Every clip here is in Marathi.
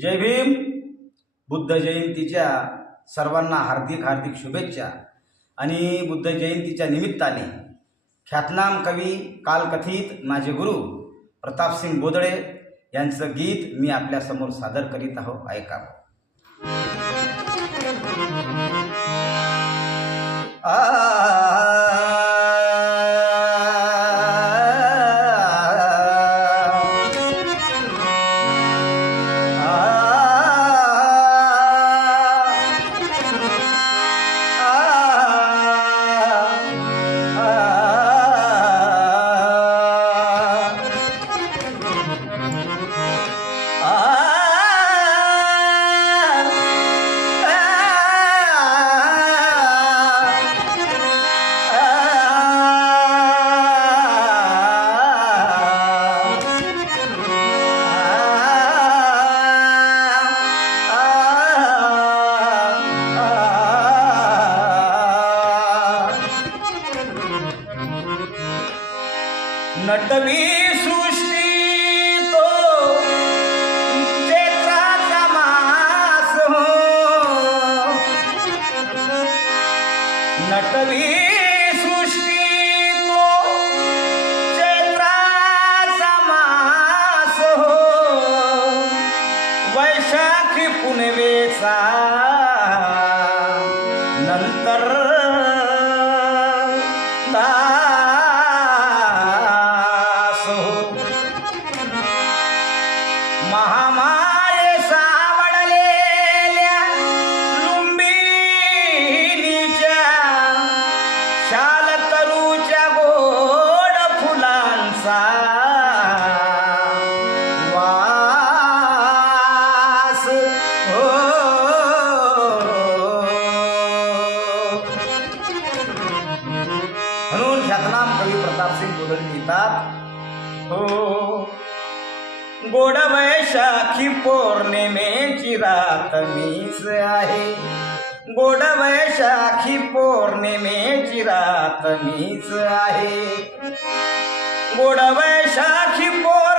जय भीम. बुद्ध जयंतीच्या सर्वांना हार्दिक हार्दिक शुभेच्छा. आणि बुद्ध जयंतीच्या निमित्ताने ख्यातनाम कवी कालकथित माझे गुरु प्रतापसिंग बोदळे यांचं गीत मी आपल्यासमोर सादर करीत आहो. ऐकावं. नटवी सृष्टी तो चैत्राचा मास हो. नटवी सृष्टी तो चैत्राचा मास हो. वैशाखी पुनवेचा नंतर महामाय सावडलेल्या लुंबिनीच्या शाल तरूच्या गोड फुलांचा वास. हो. म्हणून ख्यातनाम कवी प्रतापसिंग बोलत लिहितात हो. गोड वैशाखी पौर्णिमेची रात मीच आहे. गोड वैशाखी पौर्णिमेची रात मीच आहे. गोड वैशाखी पौर्णिमेची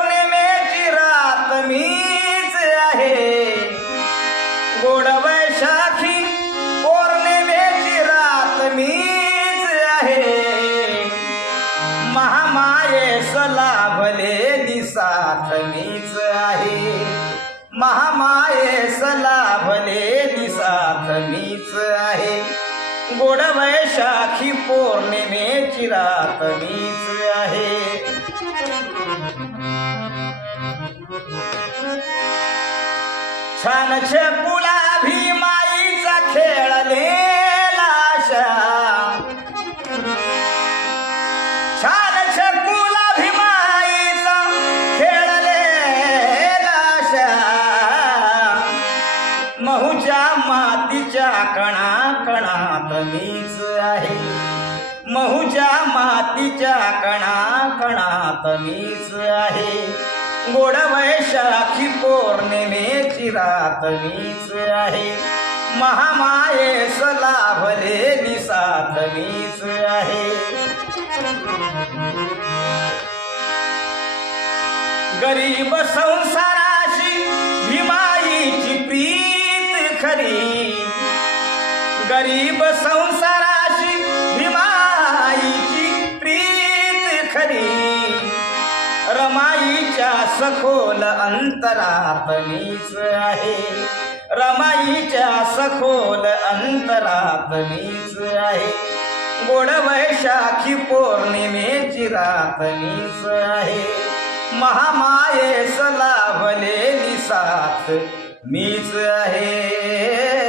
साथ आहे. महामाये सलाभले निसाथ मीच आहे. गोड वैशाखी पौर्णिमेची रात मीच आहे. छान छकुला भीमाईचा खेळलेला शा महूच्या मातीच्या कणा कणात मीच आहे. महूच्या मातीच्या कणा कणात मीच आहे. गोड वैशाखी पौर्णिमेची रात मीच आहे. महामायेस लाभलेली निसात मीच आहे. गरीब संसाराशी भीमाईची प्रीत खरी. गरीब संसाराशी भीमाईची प्रीत खरी. रमाईच्या सखोल अंतरात मीच आहे. रमाईच्या सखोल अंतरात मीच आहे. गोड वैशाखी पौर्णिमेची रात मीच आहे. महामाये लाभलेली साथ 水へ